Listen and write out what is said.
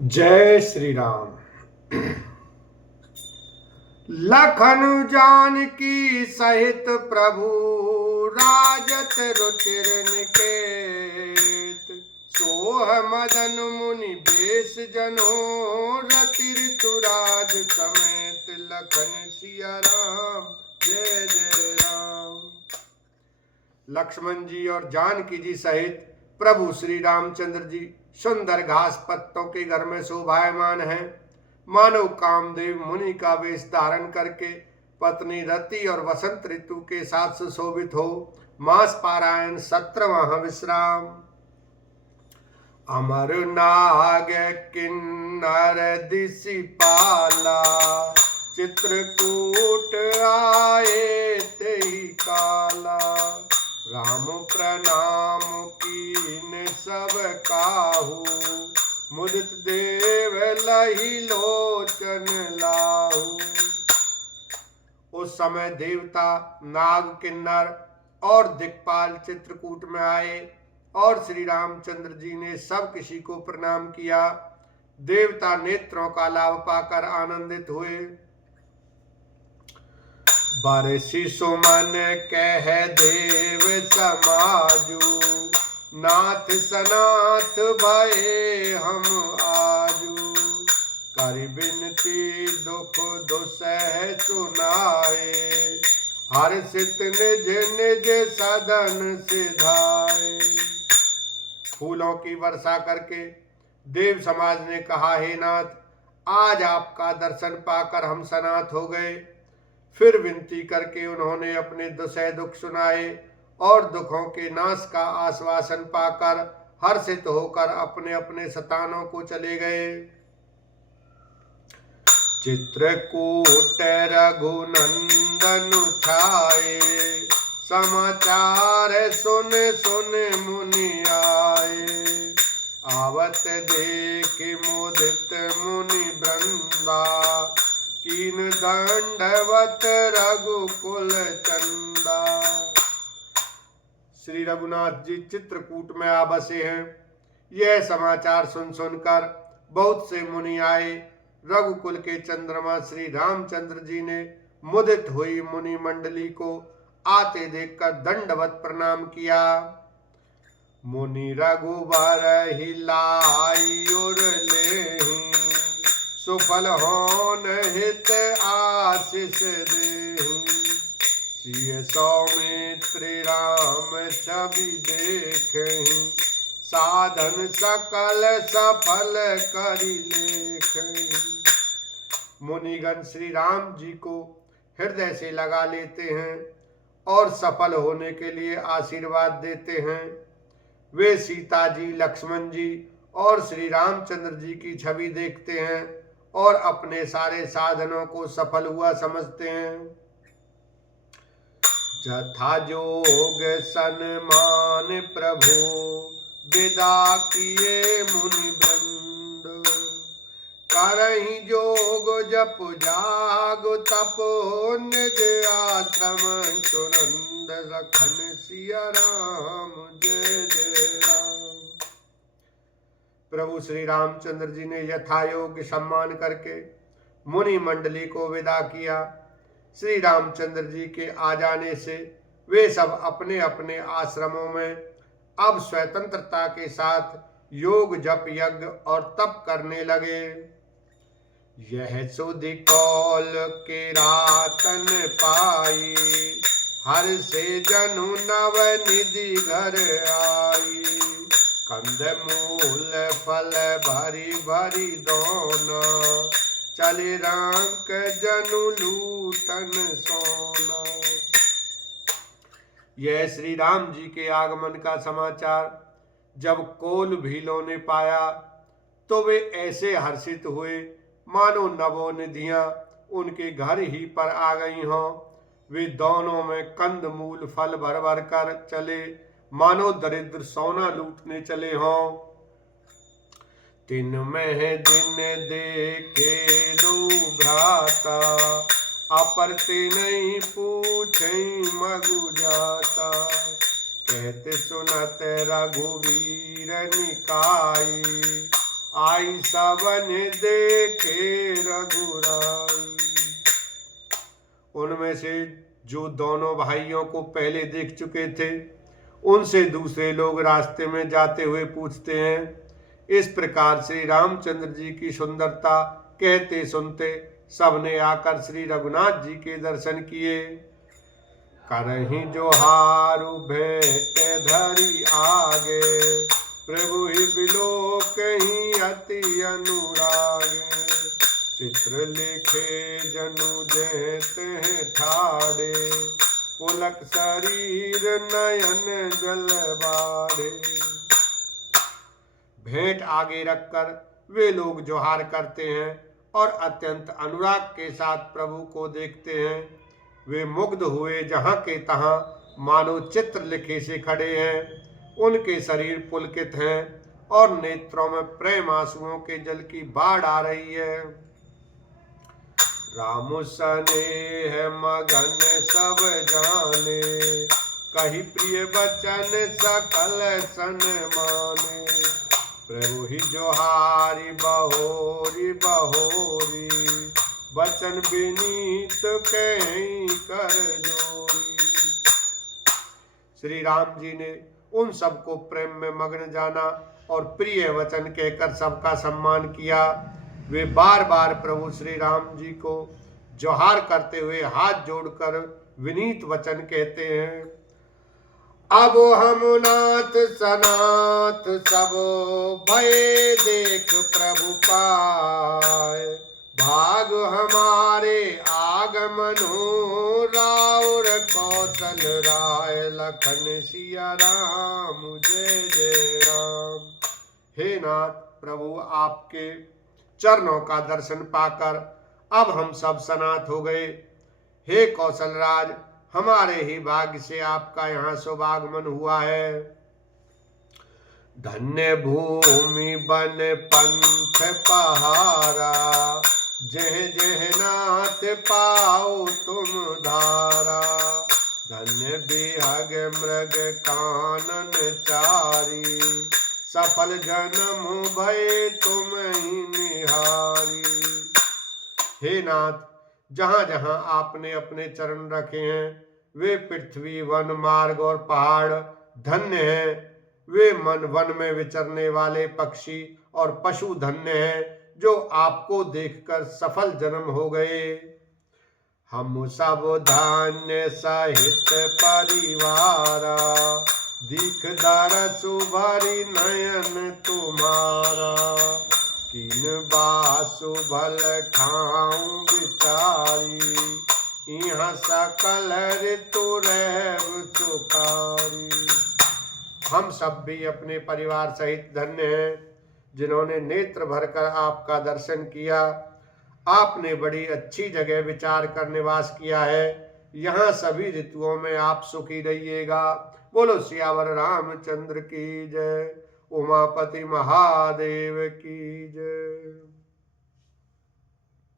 जय श्री राम। लखन जानकी सहित प्रभु राजत रुचिर निकेत। सोह मदन मुनि बेश जनो रति ऋतुराज समेत। लखन सिया राम जय जय राम। लक्ष्मण जी और जानकी जी सहित प्रभु श्री रामचंद्र जी सुंदर घास पत्तों के घर में शोभायमान हैं। मानव कामदेव मुनि का वेश धारण करके पत्नी रति और वसंत ऋतु के साथ सुशोभित हो मास पारायण 17वां विश्राम। अमर नाग किन्नर दिशिपाला चित्रकूट आए तेहि काला। राम प्रणाम कीन सब काहू मुदित देव लही लोचन लाहू। उस समय देवता नाग किन्नर और दिक्पाल चित्रकूट में आए और श्री रामचंद्र जी ने सब किसी को प्रणाम किया। देवता नेत्रों का लाभ पाकर आनंदित हुए। बरसी सुमन कह देव समाजू नाथ सनाथ भये हम आजू। कर बिनती दुख दुसह सुनाए हर्षित निज निज सदन सिधाए। फूलों की वर्षा करके देव समाज ने कहा, हे नाथ, आज आपका दर्शन पाकर हम सनाथ हो गए। फिर विनती करके उन्होंने अपने दुसह दुख सुनाए और दुखों के नाश का आश्वासन पाकर हर्षित होकर अपने अपने स्थानों को चले गए। चित्रकूट रघुनंदन छाए समाचार सुन सुन मुनि आए। आवत देख मुदित मुनि वृंदा कीन दंडवत रघुकुल चंदा। श्री रघुनाथ जी चित्रकूट में आ बसे हैं। यह समाचार सुन सुनकर बहुत से मुनि आए। रघुकुल के चंद्रमा श्री रामचंद्र जी ने मुदित हुई मुनि मंडली को आते देखकर दंडवत प्रणाम किया। मुनि रघुबर हिलाई उर लेहि सुफल होन हित आशीष देहि। सिय सौमित्र राम छवि देखहि साधन सकल सफल करि लेखहि। मुनिगण श्री राम जी को हृदय से लगा लेते हैं और सफल होने के लिए आशीर्वाद देते हैं। वे सीता जी, लक्ष्मण जी और श्री रामचंद्र जी की छवि देखते हैं और अपने सारे साधनों को सफल हुआ समझते हैं। जथा जोग सन्मान प्रभु विदा किए मुनि वृंद। करहि जोग जप जाग तप निज आश्रम सुनंद। लखन सिया राम जय जय राम। प्रभु श्री रामचंद्र जी ने यथायोग्य सम्मान करके मुनि मंडली को विदा किया। श्री रामचंद्र जी के आ जाने से वे सब अपने अपने आश्रमों में अब स्वतंत्रता के साथ योग जप यज्ञ और तप करने लगे। यह सुधि कौल के रातन पाई हर से जनु नव निधि घर आई। कंद मूल फल भरी भरी दोना चले रंक जनु लूटन सोना। यह श्री राम जी के आगमन का समाचार जब कोल भीलों ने पाया तो वे ऐसे हर्षित हुए मानो नवोनिधियां उनके घर ही पर आ गई हों। वे दोनों में कंद मूल फल भर भर कर चले मानो दरिद्र सोना लूटने चले हों। तिन में दिन देखे दो भ्राता अपर नहीं पूछे मगु जाता। कहते सुनत रघुवीर निकाई आई सबन देखे रघुराई। उनमें से जो दोनों भाइयों को पहले देख चुके थे, उनसे दूसरे लोग रास्ते में जाते हुए पूछते हैं। इस प्रकार श्री रामचंद्र जी की सुंदरता कहते सुनते सबने आकर श्री रघुनाथ जी के दर्शन किए। करहि जोहारु भेंट धरि आगे, प्रभु ही बिलो कहीं अति अनुरागे। चित्र लिखे जनु जैते ठाड़े, पुलक शरीर नयन जल बाड़े। भेंट आगे रखकर वे लोग जोहार करते हैं और अत्यंत अनुराग के साथ प्रभु को देखते हैं। वे मुग्ध हुए जहां के तहां मानो चित्र लिखे से खड़े हैं। उनके शरीर पुलकित हैं और नेत्रों में प्रेम आंसुओं के जल की बाढ़ आ रही है। राम स्नेह मगन सब जाने, कही प्रिय बचन सकल सन माने। प्रभु ही जोहारी बहोरी बहोरी, बचन विनीत कहीं कर जोरी। श्री राम जी ने उन सबको प्रेम में मग्न जाना और प्रिय वचन कहकर सबका सम्मान किया। वे बार बार प्रभु श्री राम जी को जोहार करते हुए हाथ जोड़कर विनीत वचन कहते हैं। अब हम नाथ सनाथ सब भय देख प्रभु पाए, भाग हमारे आगमन हो राउर कौशल राय। लखन सिया राम जय जय राम। हे नाथ प्रभु, आपके चरणों का दर्शन पाकर अब हम सब सनाथ हो गए। हे कौशल राज, हमारे ही भाग्य से आपका यहाँ शुभागमन हुआ है। धन्य भूमि बन पंथ पहारा, जह जह नाथ पाओ तुम धारा। धन्य बिहग मृग कानन चारी, सफल जन्म भय तुम ही निहारी। हे नाथ, जहां जहां आपने अपने चरण रखे हैं वे पृथ्वी वन मार्ग और पहाड़ धन्य हैं। वे वन में विचरने वाले पक्षी और पशु धन्य हैं जो आपको देखकर सफल जन्म हो गए। हम सब धान्य सहित परिवारा, दीख दरसु भरी नयन तुम्हारा। किन बासु भल खाऊं विचारी, यहाँ सकल ऋतु रहब सुखारी। हम सब भी अपने परिवार सहित धन्य हैं जिन्होंने नेत्र भरकर आपका दर्शन किया। आपने बड़ी अच्छी जगह विचार कर निवास किया है। यहाँ सभी ऋतुओं में आप सुखी रहिएगा। बोलो सियावर रामचंद्र की जय। उमापति महादेव की जय।